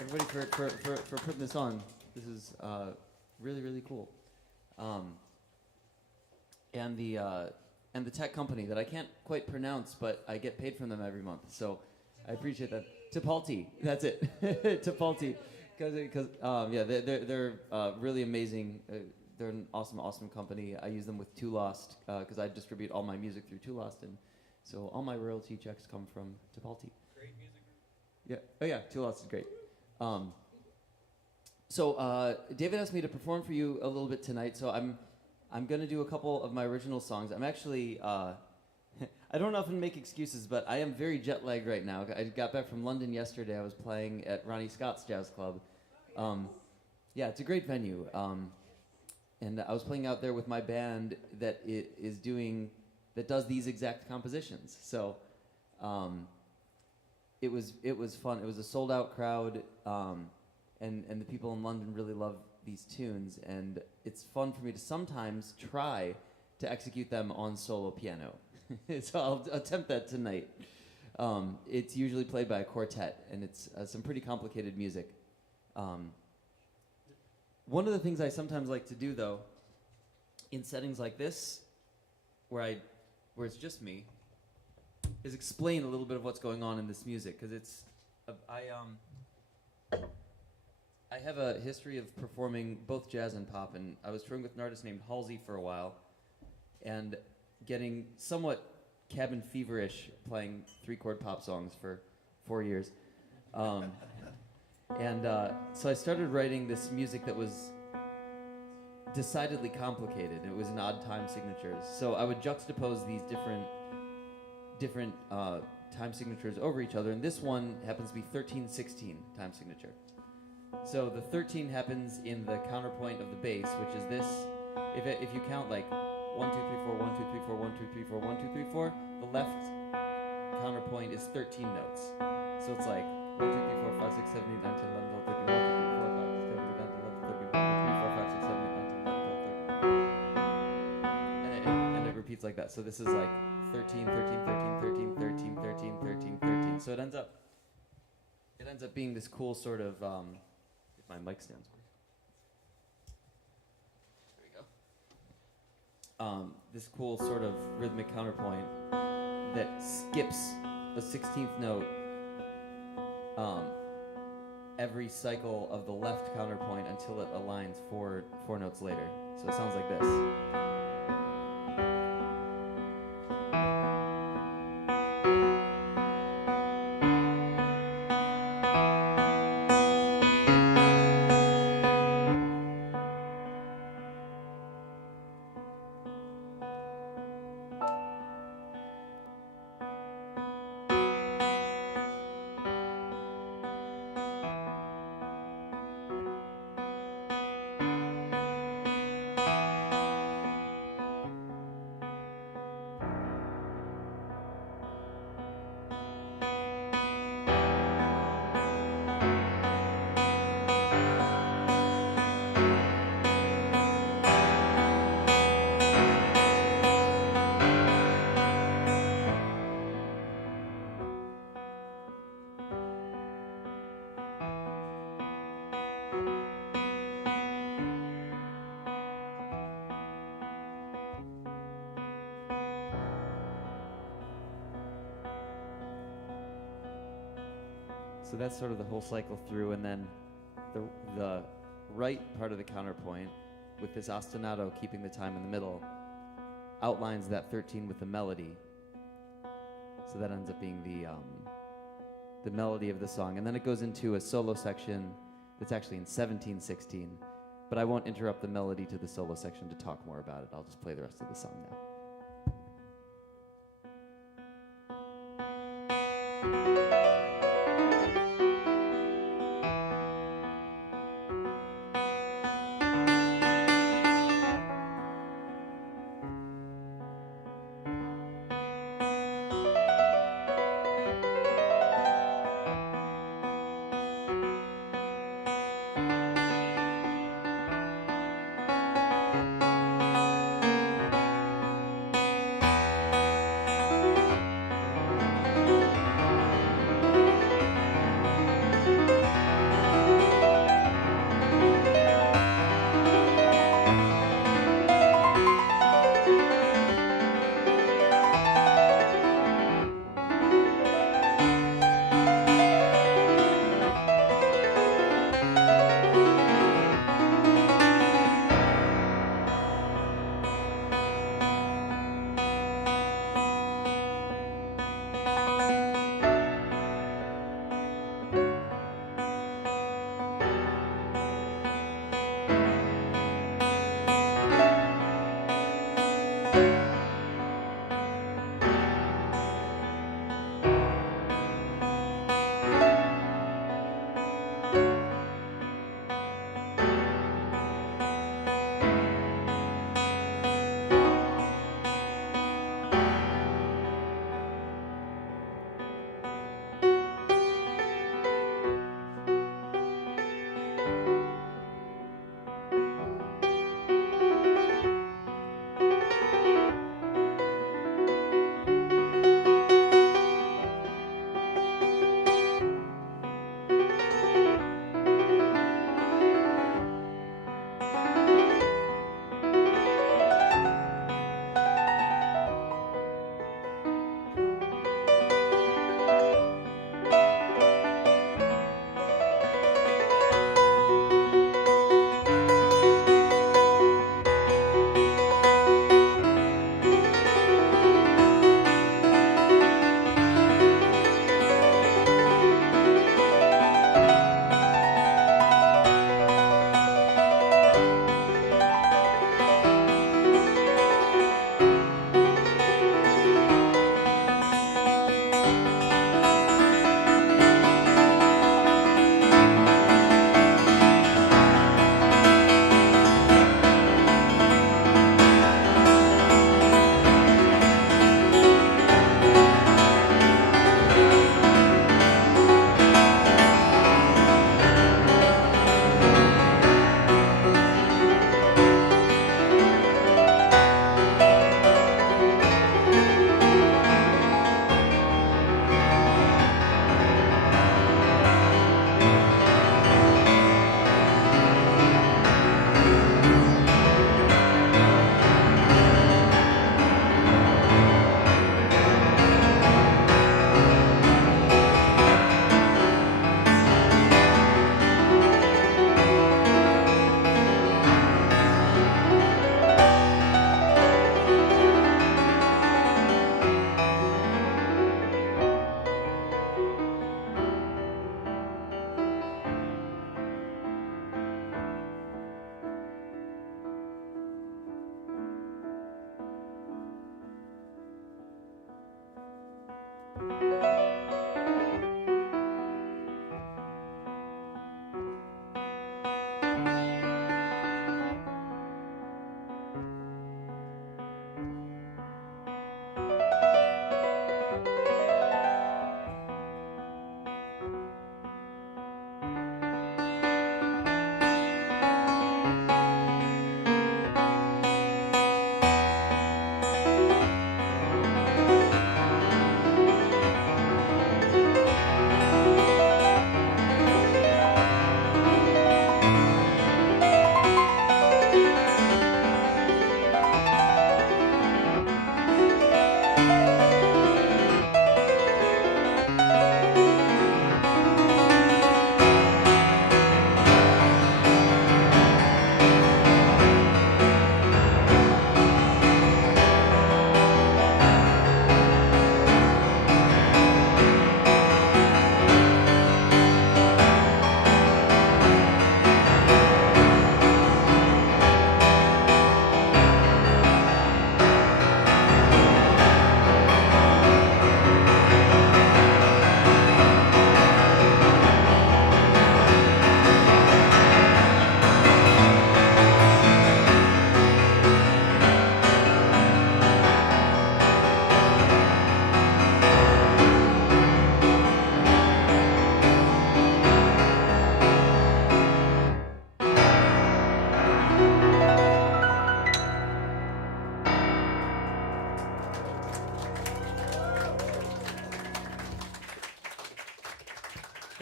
everybody for putting this on. This is really, really cool. And the tech company that I can't quite pronounce, but I get paid from them every month. So I appreciate that. Tipalti, that's it. Tipalti, because yeah, they're really amazing. They're an awesome company. I use them with Too Lost because I distribute all my music through Too Lost, and so all my royalty checks come from Tipalti. Great music group. Yeah. Oh yeah, Too Lost is great. So David asked me to perform for you a little bit tonight. So I'm gonna do a couple of my original songs. I'm actually I don't often make excuses, but I am very jet lagged right now. I got back from London yesterday. I was playing at Ronnie Scott's Jazz Club. Yeah, it's a great venue. And I was playing out there with my band that does these exact compositions. So it was fun. It was a sold out crowd, and the people in London really love these tunes. And it's fun for me to sometimes try to execute them on solo piano. So I'll attempt that tonight. It's usually played by a quartet, and it's some pretty complicated music. One of the things I sometimes like to do, though, in settings like this, where it's just me, is explain a little bit of what's going on in this music, because I have a history of performing both jazz and pop, and I was touring with an artist named Halsey for a while, and getting somewhat cabin feverish playing 3-chord pop songs for 4 years. So I started writing this music that was decidedly complicated. It was in odd time signatures. So I would juxtapose these different time signatures over each other, and this one happens to be 13/16 time signature. So the 13 happens in the counterpoint of the bass, which is this. If you count like 1, 2, 3, 4, 1, 2, 3, 4, 1, 2, 3, 4, 1, 2, 3, 4, the left counterpoint is 13 notes. So it's like 1, 2, 3, 4, 5, 6, 7, 8, 9, 10, 11, 12, 13, 1, 2, 3, 4, 5, 6, 7, 8, 9, 10, 11, 13, 1, 2, 3, 4, 5, 6, 7, 8, 9, 10, 11, 12, 13. And it repeats like that. So this is like 13, 13, 13, 13, 13, 13, 13, 13. So it ends up being this cool sort of, if my mic stands work. There we go. This cool sort of rhythmic counterpoint that skips a 16th note every cycle of the left counterpoint until it aligns four notes later. So it sounds like this. So that's sort of the whole cycle through, and then the right part of the counterpoint, with this ostinato keeping the time in the middle, outlines that 13 with the melody. So that ends up being the melody of the song, and then it goes into a solo section that's actually in 17/16. But I won't interrupt the melody to the solo section to talk more about it. I'll just play the rest of the song now.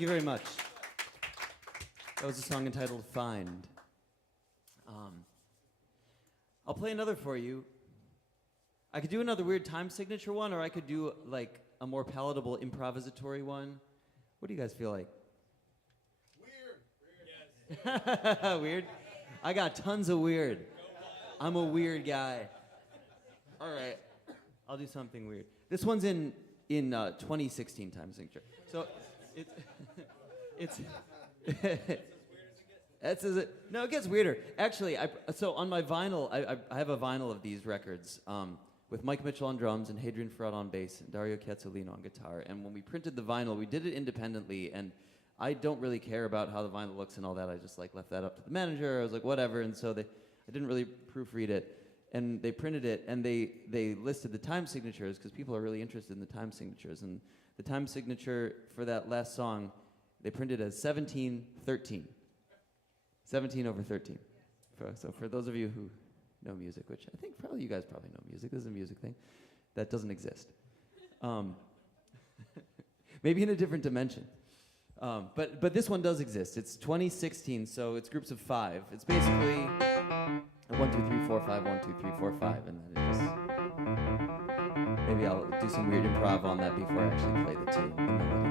Thank you very much. That was a song entitled Find. I'll play another for you. I could do another weird time signature one, or I could do like a more palatable improvisatory one. What do you guys feel like? Weird. Yes. Weird? I got tons of weird. I'm a weird guy. All right. I'll do something weird. This one's in 2016 time signature. So it's no, it gets weirder. Actually, so on my vinyl, I have a vinyl of these records with Mike Mitchell on drums and Hadrian Ferrata on bass and Dario Chiazzolino on guitar. And when we printed the vinyl, we did it independently, and I don't really care about how the vinyl looks and all that. I just like left that up to the manager. I was like, whatever. And so I didn't really proofread it. And they printed it, and they listed the time signatures because people are really interested in the time signatures. And the time signature for that last song, they printed as 17-13. 17 over 13. So for those of you who know music, which I think probably you guys probably know music. This is a music thing. That doesn't exist. Maybe in a different dimension. But this one does exist. It's 2016, so it's groups of 5. It's basically 1, 2, 3, 4, 5, 1, 2, 3, 4, 5, and then it just maybe I'll do some weird improv on that before I actually play the tune. The melody.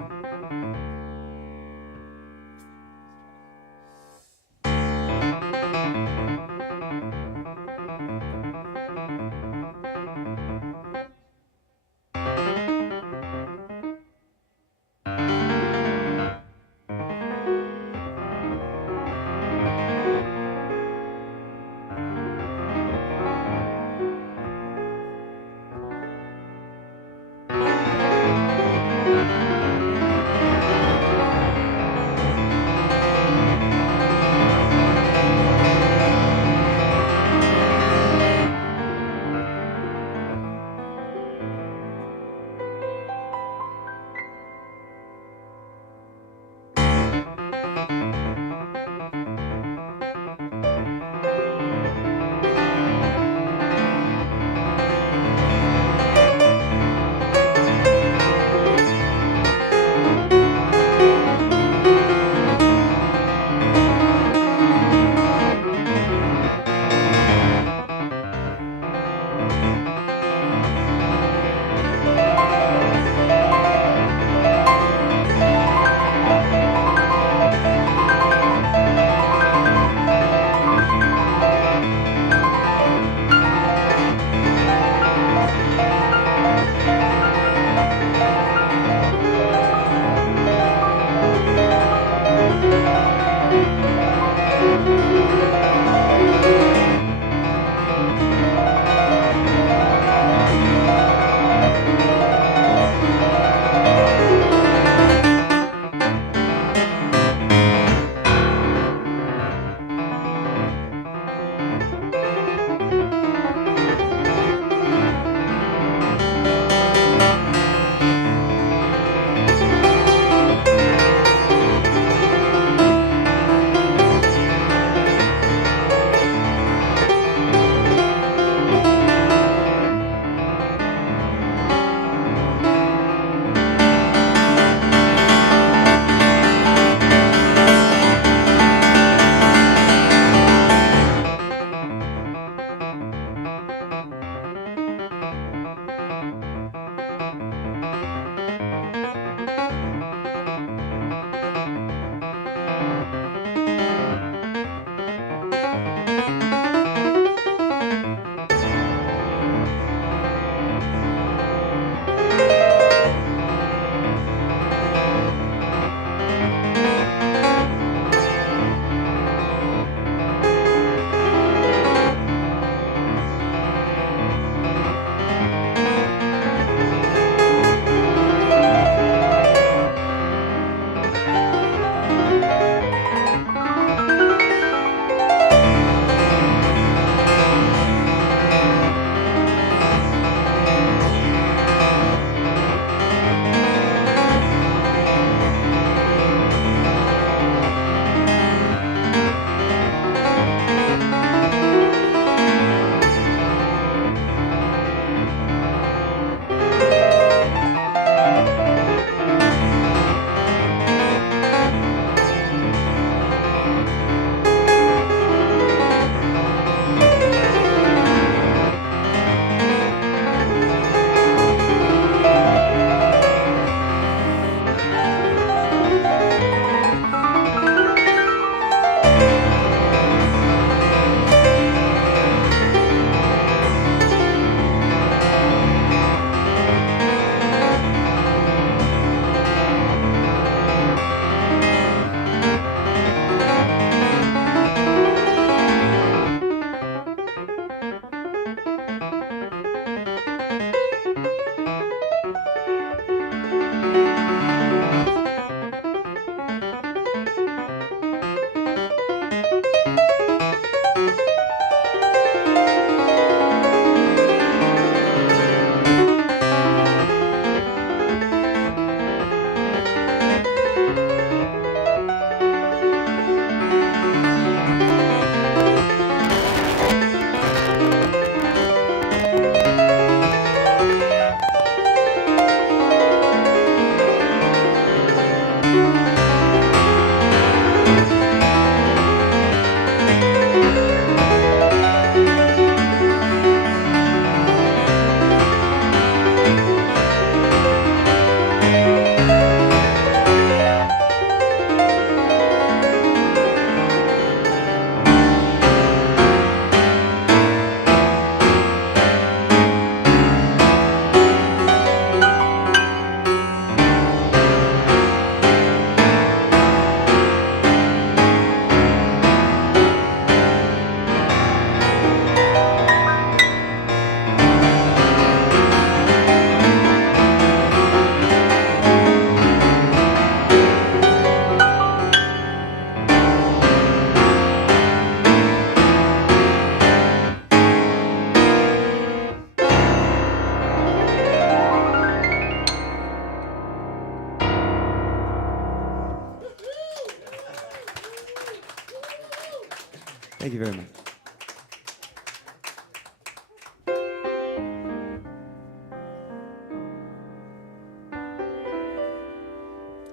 Thank you very much.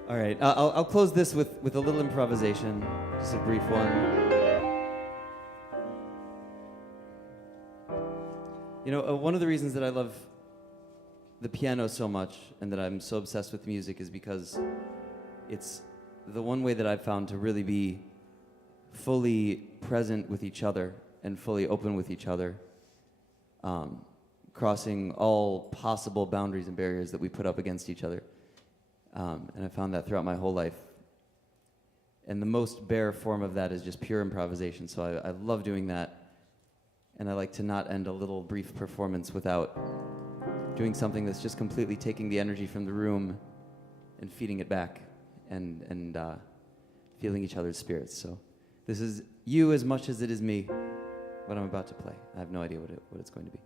All right, I'll close this with a little improvisation, just a brief one. You know, one of the reasons that I love the piano so much and that I'm so obsessed with music is because it's the one way that I've found to really be fully present with each other and fully open with each other, crossing all possible boundaries and barriers that we put up against each other. And I found that throughout my whole life. And the most bare form of that is just pure improvisation. So I love doing that. And I like to not end a little brief performance without doing something that's just completely taking the energy from the room and feeding it back and feeling each other's spirits. So this is you as much as it is me, what I'm about to play. I have no idea what it's going to be.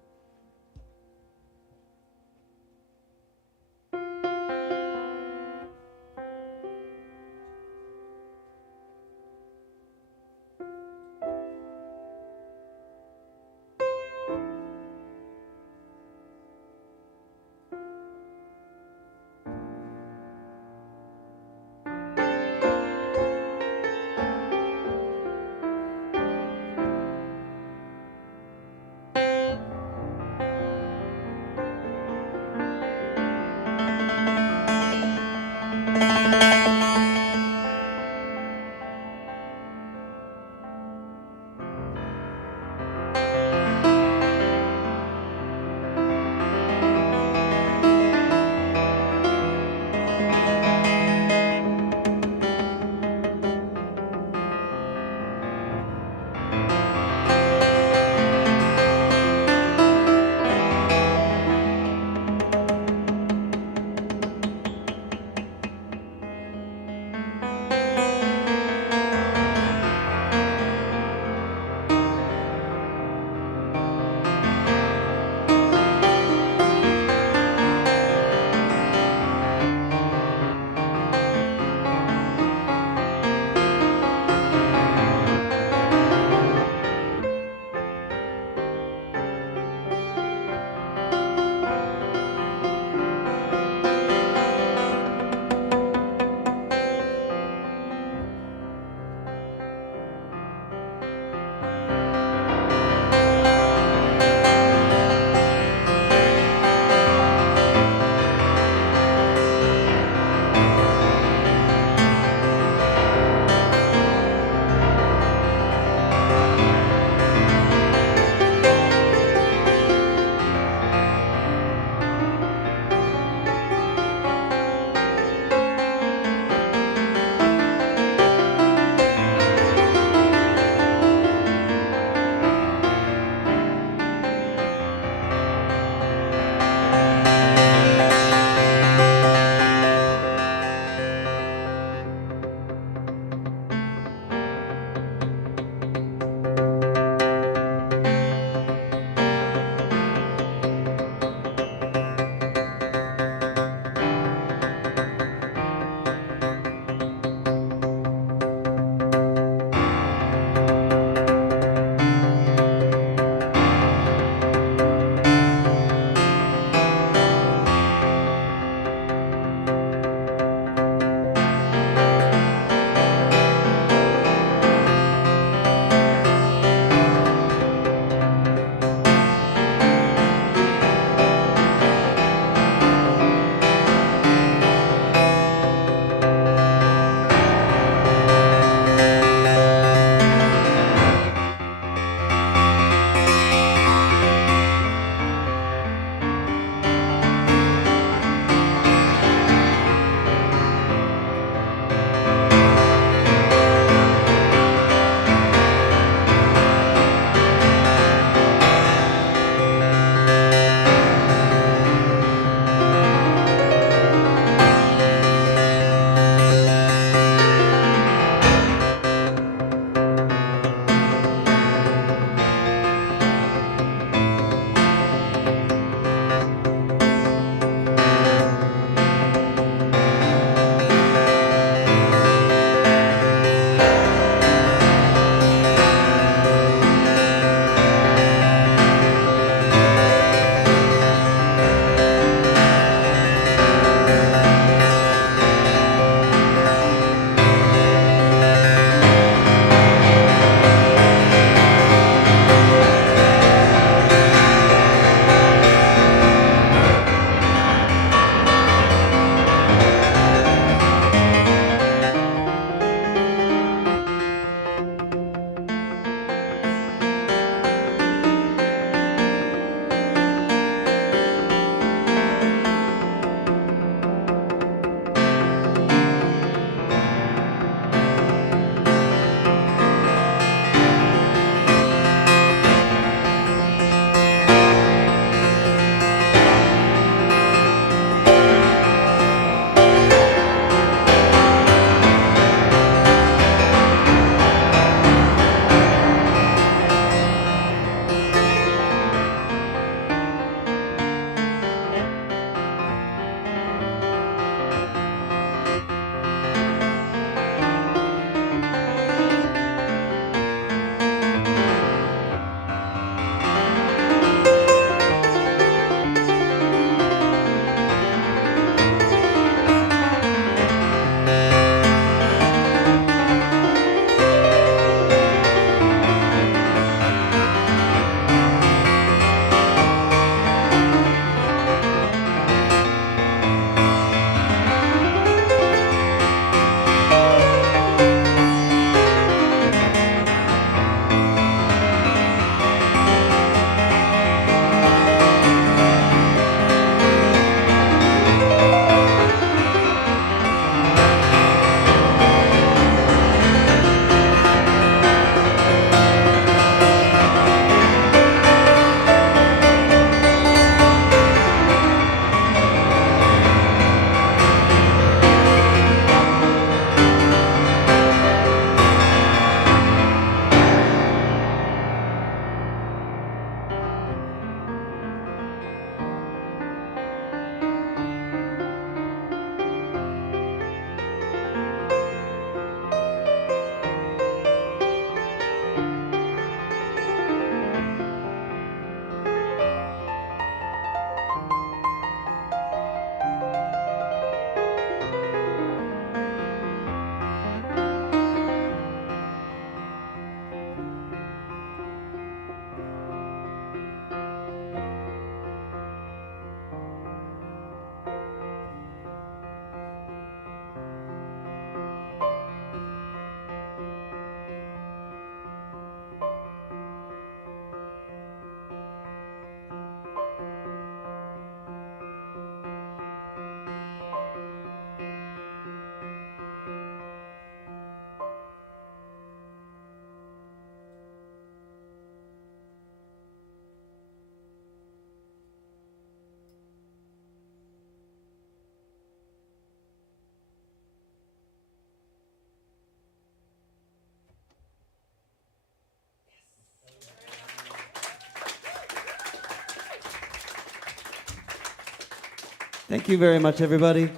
Thank you very much, everybody.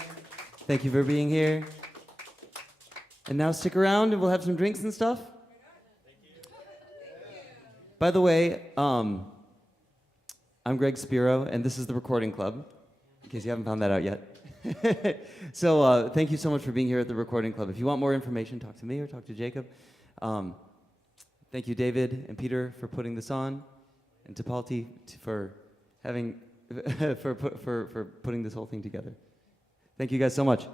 Thank you for being here. And now stick around and we'll have some drinks and stuff. By the way, I'm Greg Spiro, and this is the Recording Club, in case you haven't found that out yet. So thank you so much for being here at the Recording Club. If you want more information, talk to me or talk to Jacob. Thank you, David and Peter, for putting this on, and to Palti for having for putting this whole thing together. Thank you guys so much.